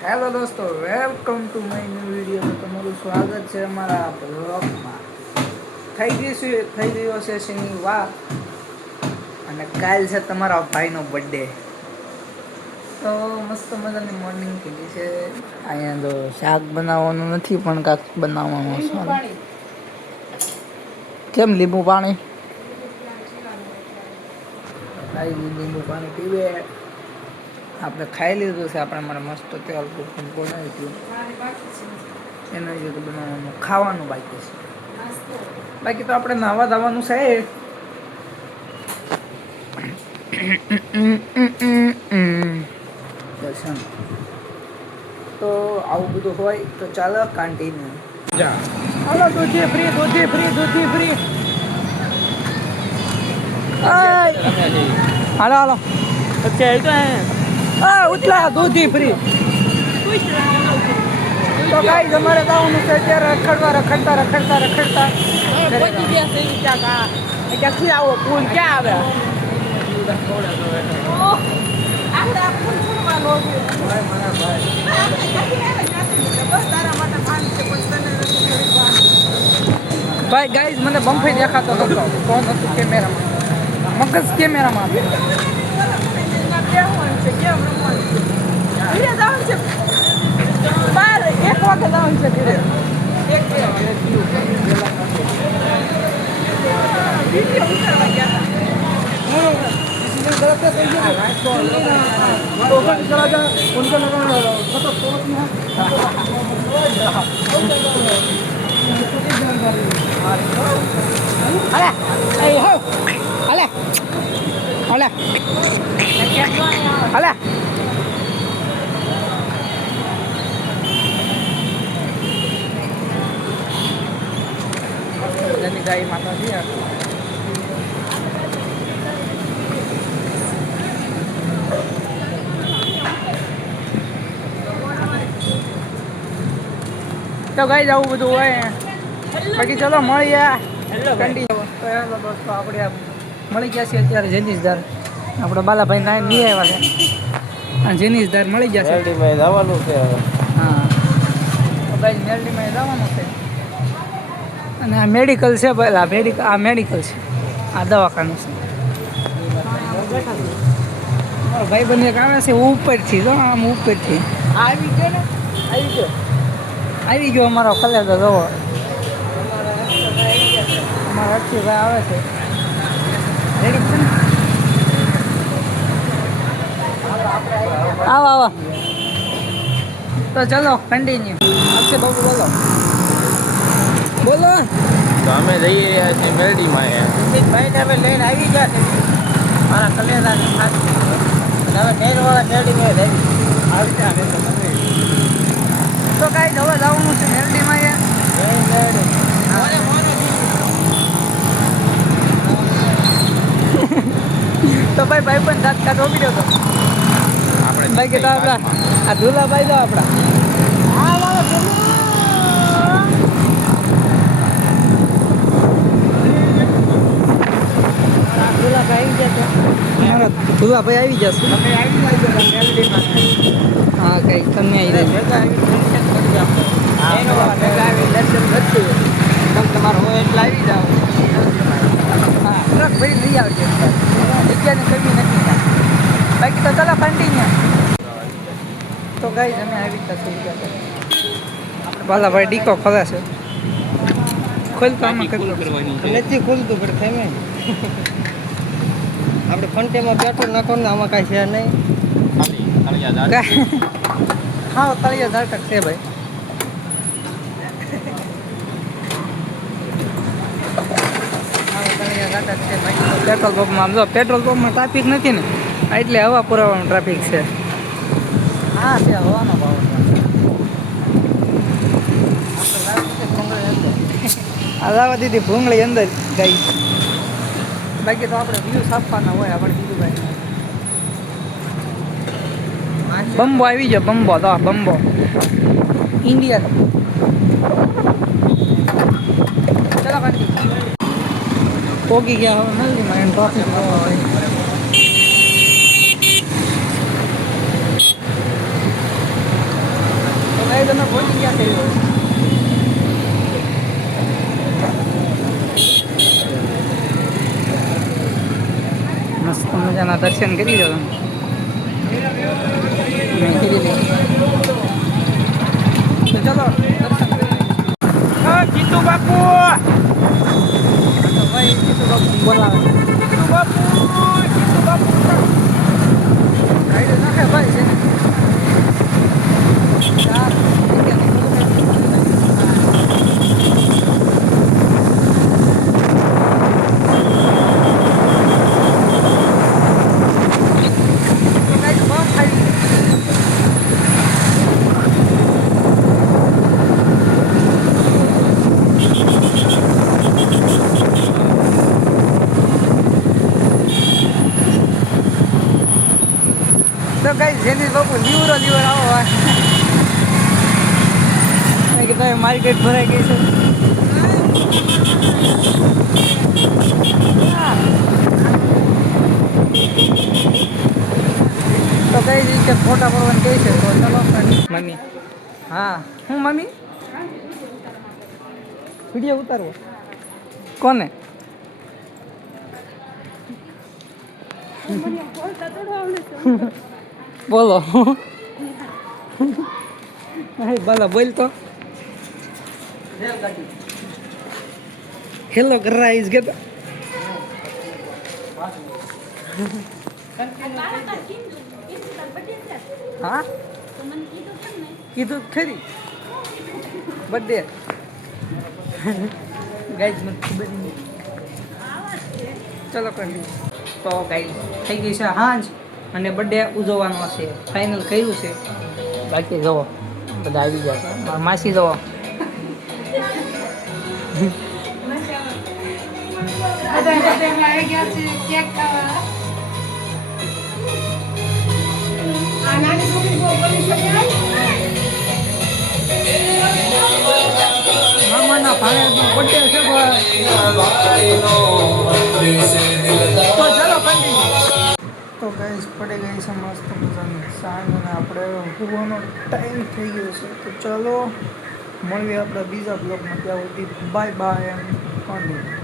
Hello દોસ્તો, welcome to my new video. તમારું સ્વાગત છે અમારા બ્લોગમાં. થઈ ગયો છે શનિવાર અને કાલ છે તમારા ભાઈનો બર્થડે. તો મસ્ત મજાની મોર્નિંગ થઈ ગઈ છે. અહીંયા તો શાક બનાવવાનું નથી પણ કાંક બનાવવાનું છે. કેમ લીંબુ પાણી? લીંબુ પાણી પીવે. આપણે ખાઈ લીધું છે. આપણે મારે મસ્ત તેલ બનાવી હતું એના વિશે બનાવવાનું ખાવાનું બાકી છે. બાકી તો આપણે નાવા દાવાનું છે. દર્શન તો આવું બધું હોય તો ચાલો કન્ટિન્યુ. હાલો દૂધી ફ્રી. હાલો ઉતલા દૂધી ફ્રી. તો ગાઈસ અમારે જવાનું છે અત્યારે રખડતા ક્યાંથી આવો પુલ ક્યાં આવે? ભાઈ ગાઈસ મને બમ્ફઈ દેખાતો નતો. કોણ હતું કેમેરામાં? મગજ કેમેરામાં બાર 1 વાગે જવાનું છે ઘરે. ગાય માતા છે. તો ગાઈસ આવું બધું હોય. બાકી ચલો મળીએ. દોસ્તો આપણે મળી ગયા છે અત્યારે જેનિસદાર. આપણે બાલાભાઈ ના નહીં આવ્યા છે અને જેનિસદાર મળી ગયા છે. જવાનું છે હવે. હા તો ગાઈસ મેલડીમાં જવાનું છે. અને આ મેડિકલ છે. પહેલાં આ મેડિકલ છે. આ દવાખાનું છે. મારો ભાઈ બંને એક આવે છે ઉપરથી. જો આમ ઉપરથી આવી ગયો અમારો કલેજો જવો. અમારા અક્ષયભાઈ આવે છે. આવો તો ચલો કન્ટિન્યુ. અક્ષય બાબુ બોલો. તો અમે જઈએ રહ્યા છીએ મેરડીમાં. ભાઈને અમે લઈને આવી ગયા છે મારા કલેજાની સાથે. હવે મેરવાળા મેરડીમાં આવી ગયા તો કાંઈ દવા જવાનું છે મેરડીમાં. તો ભાઈ પણ દાંત કાઢ રોકી દો. તો ભાઈ કે તો આપણા આ ધુલાભાઈ દો આપણા. ધુલાભાઈ આવી જશે. હા કઈ તમે આવી તમારો હોય એટલે આવી જાઓ. હા ટ્રક ભાઈ લઈ આવજો. જગ્યાની કમી નથી. બાકી તો ચાલો કન્ટિન્યુ. તો ગાઈસ અમે આવી જશે. આપણે બાલાભાઈ ડીકો ખોલે છે. ખોલતો આમાં નથી ખોલતું પણ થઈને આપણે ફંટેમાં પેટ્રોલ નાખવાનું. આમાં કાંઈ છે નહીં. હા તળિયા ઝાટક છે ભાઈ. પેટ્રોલ પંપમાં જો પેટ્રોલ પંપમાં ટ્રાફિક નથી ને એટલે હવા પુરાવાનું ટ્રાફિક છે. હા છે હવાનો ભાવ. આ લાવા દીધી ભૂંગળી અંદર ગઈ. બાકી તો આપણે વ્યૂઝ આપવાના હોય. આપણે બીજું ભાઈ બંબો આવી ગયો. બંબો તો બંબો ઇન્ડિયા. ચલો કાંતિ પોગી ગયા હવે મેલડીમાં. એમ ટ્રાફિક તમે પહોંચી ગયા છે મસ્ત મજાના દર્શન કરી દો મેં કરી દે તો ચલો દર્શન કરી જીતુ બાપુ તો ભાઈ જીતુ બાપુ બોલાવે જીતુ બાપુ ગાઈડ નાખે ભાઈ છે ચાર તો કઈ જેની બાપુ લીવરો આવો હોય કે તમે માર્કેટ ભરાઈ ગઈ છે તો કઈ રીતે ફોટા પડવાનું કહે છે તો ચલો મમ્મી હા હું મમ્મી વિડીયો ઉતારવો કોને બોલો બોલો બોલ તો હેલો ગાઈસ કે હા કીધું ખરી બર્થડે ગાઈસ મને ખબર નહીં ચલો કરી તો ગાઈસ થઈ ગઈ છે હાંજ અને બર્થડે ઉજવવાનો છે ફાઇનલ કર્યું છે બાકી જુઓ બધા આવી ગયા મારા માસી જુઓ મામાના ભાણે બર્થડે છે તો ચાલો તો ગાઈસ પડી ગઈ છે મસ્ત મજાની સાંજ અને આપણે ઊંઘવાનો ટાઈમ થઈ ગયો છે તો ચલો મળીએ આપણા બીજા બ્લોગમાં ત્યાં સુધી બાય બાય એન્ડ